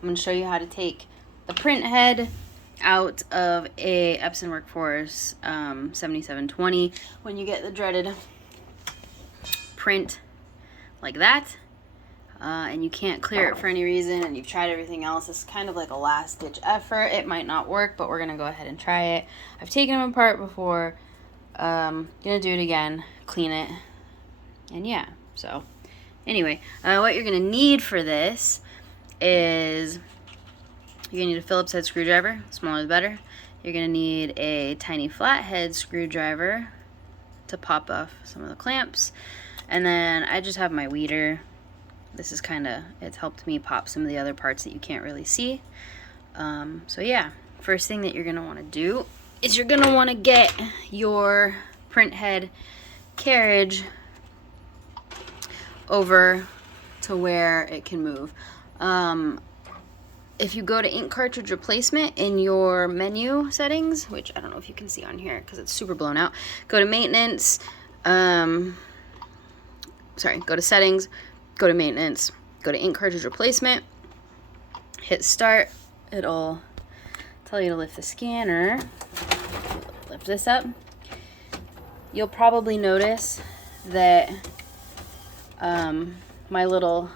I'm going to show you how to take the print head out of a Epson Workforce 7720 when you get the dreaded print like that. And you can't clear it for any reason, and you've tried everything else. It's kind of like a last-ditch effort. It might not work, but we're going to go ahead and try it. I've taken them apart before. Going to do it again, clean it, and yeah. So anyway, what you're going to need for this is you're going to need a Phillips head screwdriver. Smaller the better. You're going to need a tiny flathead screwdriver to pop off some of the clamps. And then I just have my weeder. This is it's helped me pop some of the other parts that you can't really see. So yeah, first thing that you're gonna wanna do is you're gonna wanna get your print head carriage over to where it can move. If you go to ink cartridge replacement in your menu settings, which I don't know if you can see on here because it's super blown out, go to maintenance, go to settings, go to maintenance, go to ink cartridge replacement, hit start. It'll tell you to lift the scanner. Lift this up. You'll probably notice that my little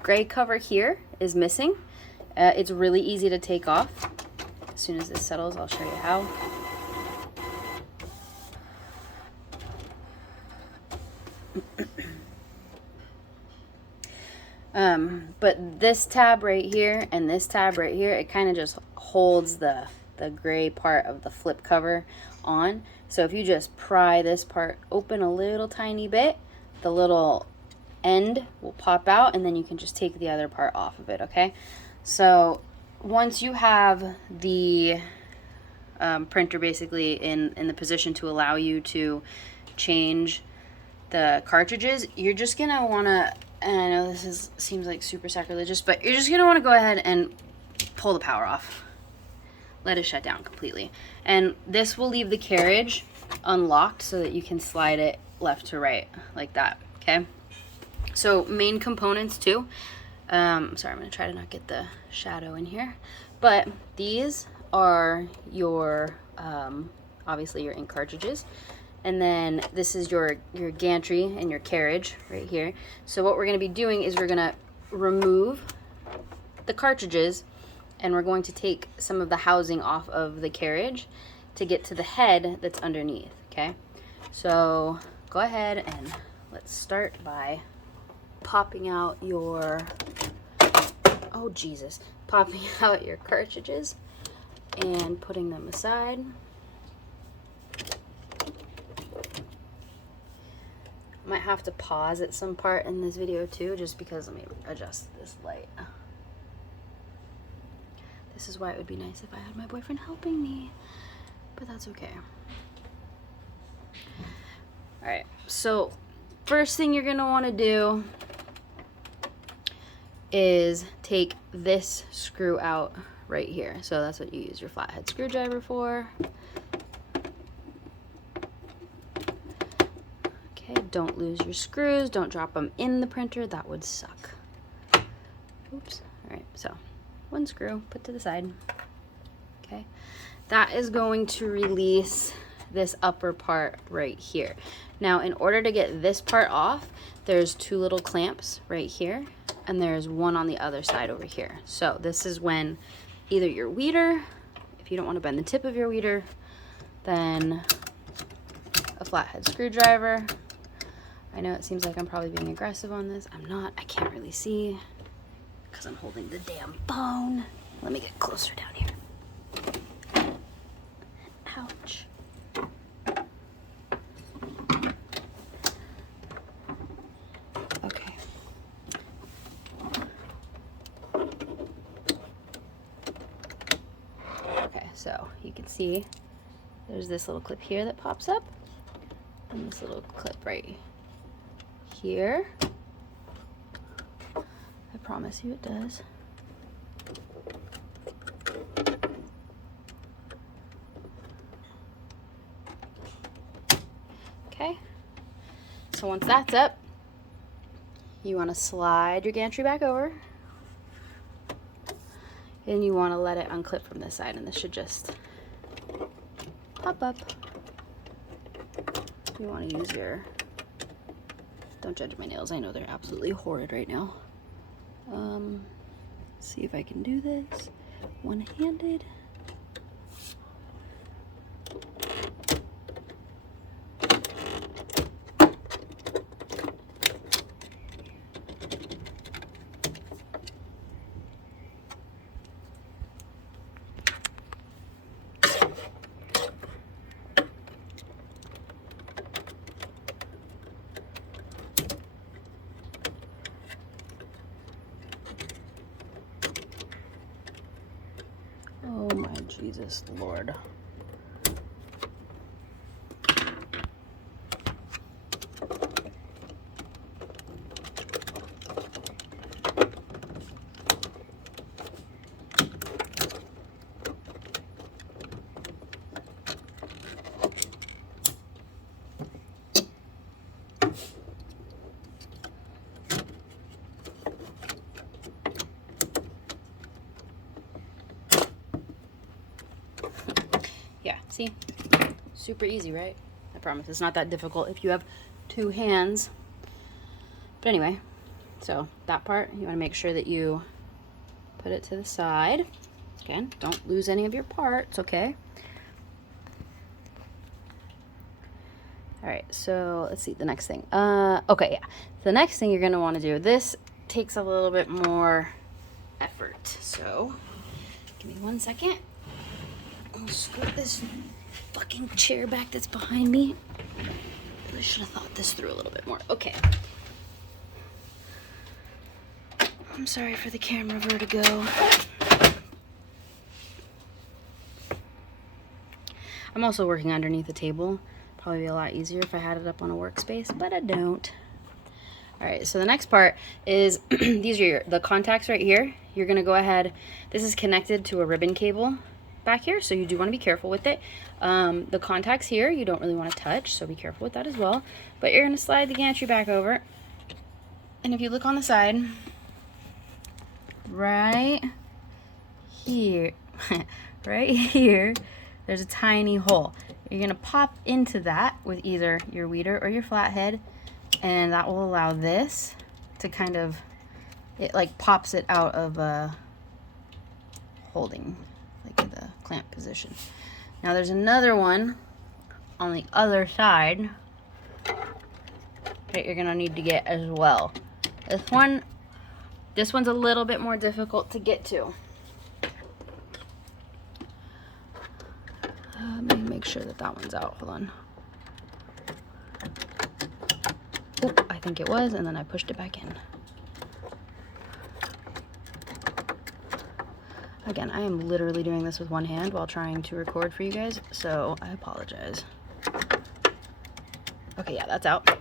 gray cover here is missing. It's really easy to take off. As soon as this settles, I'll show you how. But this tab right here and this tab right here, it kind of just holds the gray part of the flip cover on. So if you just pry this part open a little tiny bit, the little end will pop out, and then you can just take the other part off of it, okay? So once you have the printer basically in the position to allow you to change the cartridges, you're just gonna wanna, and I know this seems like super sacrilegious, but you're just gonna wanna go ahead and pull the power off. Let it shut down completely. And this will leave the carriage unlocked so that you can slide it left to right like that, okay? So main components too. Sorry, I'm gonna try to not get the shadow in here. But these are your, obviously your ink cartridges. And then this is your gantry and your carriage right here. So what we're gonna be doing is we're gonna remove the cartridges, and we're going to take some of the housing off of the carriage to get to the head that's underneath, okay? So go ahead and let's start by popping out your, oh Jesus, popping out your cartridges and putting them aside. I might have to pause at some part in this video too, just because, let me adjust this light. This is why it would be nice if I had my boyfriend helping me, but that's okay. All right, so first thing you're gonna wanna do is take this screw out right here. So that's what you use your flathead screwdriver for. Okay, don't lose your screws, don't drop them in the printer, that would suck. Oops, all right, so one screw, put to the side. Okay, that is going to release this upper part right here. Now, in order to get this part off, there's two little clamps right here, and there's one on the other side over here. So this is when either your weeder, if you don't want to bend the tip of your weeder, then a flathead screwdriver. I know it seems like I'm probably being aggressive on this. I'm not, I can't really see because I'm holding the damn phone. Let me get closer down here. Ouch. Okay. Okay, so you can see there's this little clip here that pops up, and this little clip right here. I promise you it does. Okay, so once that's up, you want to slide your gantry back over, And you want to let it unclip from this side, and this should just pop up. You want to use your, don't judge my nails, I know they're absolutely horrid right now. See if I can do this one-handed. Oh my Jesus Lord. Yeah, see? Super easy, right? I promise it's not that difficult if you have two hands. But anyway, so that part, you want to make sure that you put it to the side. Again, don't lose any of your parts, okay? All right, so let's see the next thing. Okay, yeah. The next thing you're gonna want to do, this takes a little bit more effort. So give me 1 second. I'll scoot this fucking chair back that's behind me. I should have thought this through a little bit more. Okay. I'm sorry for the camera vertigo. I'm also working underneath the table. Probably be a lot easier if I had it up on a workspace, but I don't. All right, so the next part is these are the contacts right here. You're gonna go ahead, this is connected to a ribbon cable back here, so you do want to be careful with it. The contacts here, you don't really want to touch, so be careful with that as well. But you're gonna slide the gantry back over, and if you look on the side, right here, right here, there's a tiny hole. You're gonna pop into that with either your weeder or your flathead, and that will allow this to kind of, it like pops it out of holding, like the clamp position. Now there's another one on the other side that you're gonna need to get as well. This one's a little bit more difficult to get to. Let me make sure that that one's out. Hold on. Oh, I think it was, and then I pushed it back in. Again, I am literally doing this with one hand while trying to record for you guys, so I apologize. Okay, yeah, that's out.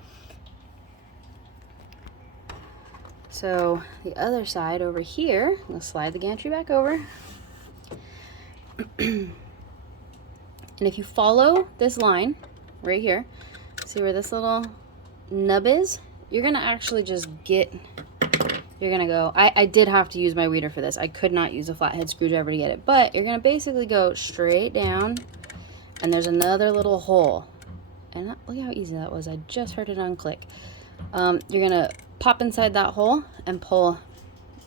So the other side over here, I'm gonna slide the gantry back over. And if you follow this line right here, see where this little nub is? You're gonna actually just get, you're gonna go, I did have to use my weeder for this. I could not use a flathead screwdriver to get it, but you're gonna basically go straight down, and there's another little hole. And look how easy that was. I just heard it unclick. You're gonna pop inside that hole and pull.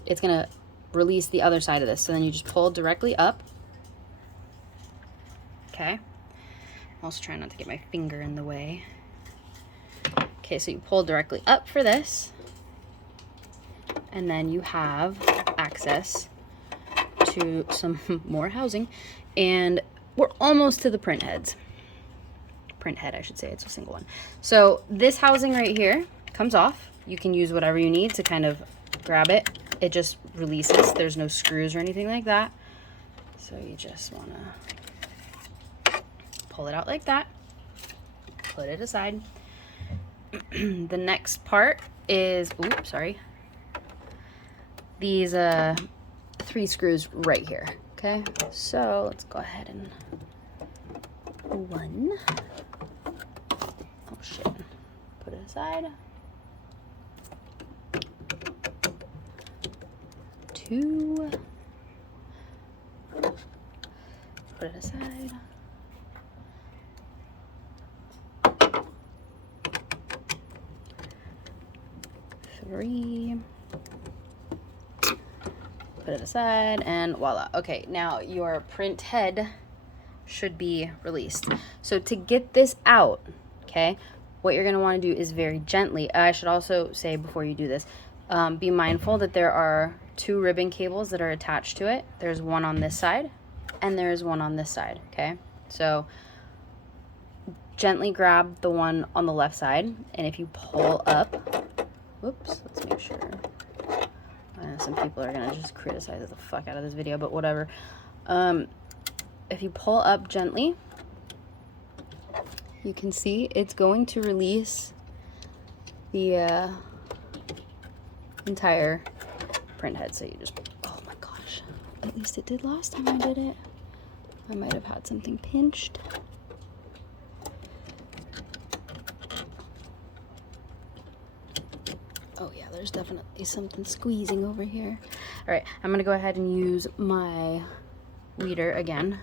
It's gonna release the other side of this. So then you just pull directly up. Okay. I'm also trying not to get my finger in the way. Okay, so you pull directly up for this. And then you have access to some more housing. And we're almost to the print heads. Print head, I should say. It's a single one. So this housing right here comes off. You can use whatever you need to kind of grab it. It just releases. There's no screws or anything like that. So you just want to pull it out like that. Put it aside. The next part is, oops, sorry. These 3 screws right here. Okay, so let's go ahead and one. Oh shit. Put it aside. 2. put it aside. Three. Put it aside, and voila. Okay, now your print head should be released. So to get this out, okay, what you're going to want to do is very gently. I should also say before you do this, be mindful that there are 2 ribbon cables that are attached to it. There's one on this side and there's one on this side, okay? So gently grab the one on the left side, and if you pull up, whoops, let's make sure. Some people are gonna just criticize the fuck out of this video, but whatever. If you pull up gently, you can see it's going to release the entire print head. So you just, oh my gosh, at least it did last time I did it. I might have had something pinched. Oh yeah, there's definitely something squeezing over here. All right, I'm gonna go ahead and use my weeder again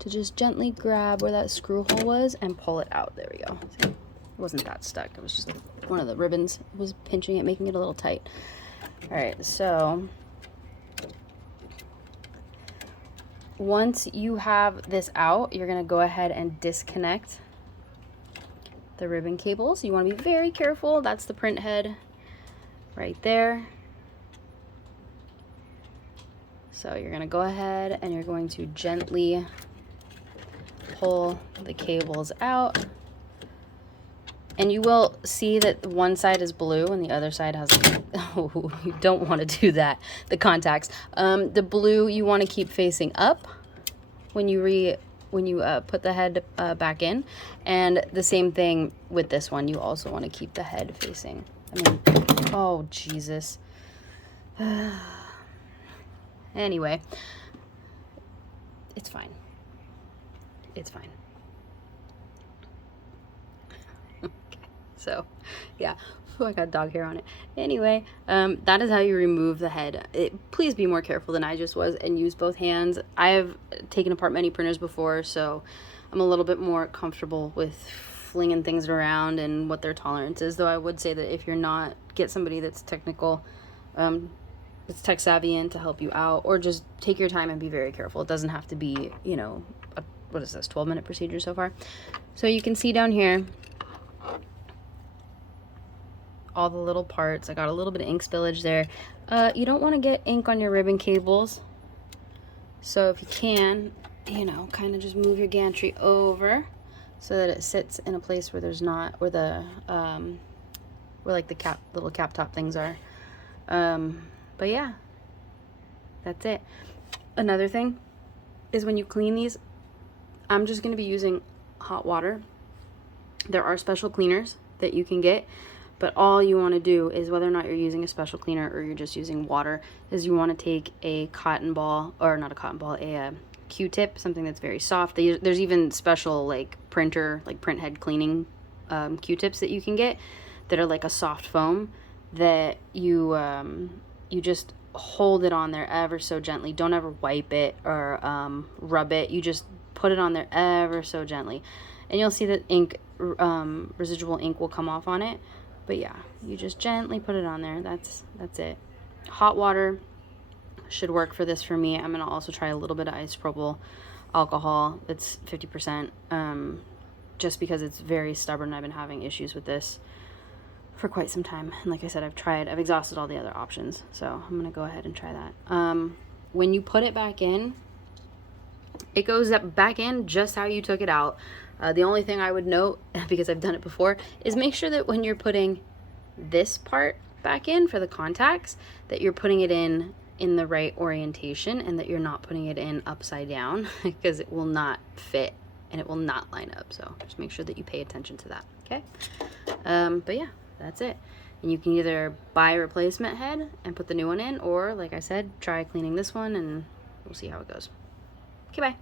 to just gently grab where that screw hole was and pull it out. There we go. See? It wasn't that stuck. It was just one of the ribbons was pinching it, making it a little tight. All right, so once you have this out, you're gonna go ahead and disconnect the ribbon cables. You wanna be very careful. That's the print head right there. So you're gonna go ahead and you're going to gently pull the cables out. And you will see that one side is blue and the other side has, oh, you don't want to do that, the contacts. The blue you want to keep facing up when you put the head back in. And the same thing with this one. You also want to keep the head facing. I mean, oh, Jesus. Anyway, it's fine. It's fine. So, yeah, oh, I got dog hair on it. Anyway, that is how you remove the head. Please be more careful than I just was and use both hands. I have taken apart many printers before, so I'm a little bit more comfortable with flinging things around and what their tolerance is. Though I would say that if you're not, get somebody that's technical, that's tech savvy in to help you out, or just take your time and be very careful. It doesn't have to be, you know, what is this, 12-minute procedure so far. So you can see down here, all the little parts. I got a little bit of ink spillage there. You don't want to get ink on your ribbon cables. So if you can, you know, kind of just move your gantry over so that it sits in a place where there's not, where the, where like the little cap top things are. But yeah, that's it. Another thing is when you clean these, I'm just going to be using hot water. There are special cleaners that you can get. But all you want to do is, whether or not you're using a special cleaner or you're just using water, is you want to take a cotton ball, or not a cotton ball, a Q-tip, something that's very soft. There's even special like print head cleaning Q-tips that you can get that are like a soft foam that you just hold it on there ever so gently. Don't ever wipe it or rub it. You just put it on there ever so gently, and you'll see that ink, residual ink will come off on it. But yeah, you just gently put it on there. That's it. Hot water should work for this for me. I'm going to also try a little bit of isopropyl alcohol. It's 50%, just because it's very stubborn. I've been having issues with this for quite some time. And like I said, I've exhausted all the other options. So I'm going to go ahead and try that. When you put it back in, it goes back in just how you took it out. The only thing I would note, because I've done it before, is make sure that when you're putting this part back in for the contacts, that you're putting it in the right orientation and that you're not putting it in upside down, because it will not fit and it will not line up. So just make sure that you pay attention to that, okay? But yeah, that's it. And you can either buy a replacement head and put the new one in, or like I said, try cleaning this one and we'll see how it goes. Okay, bye.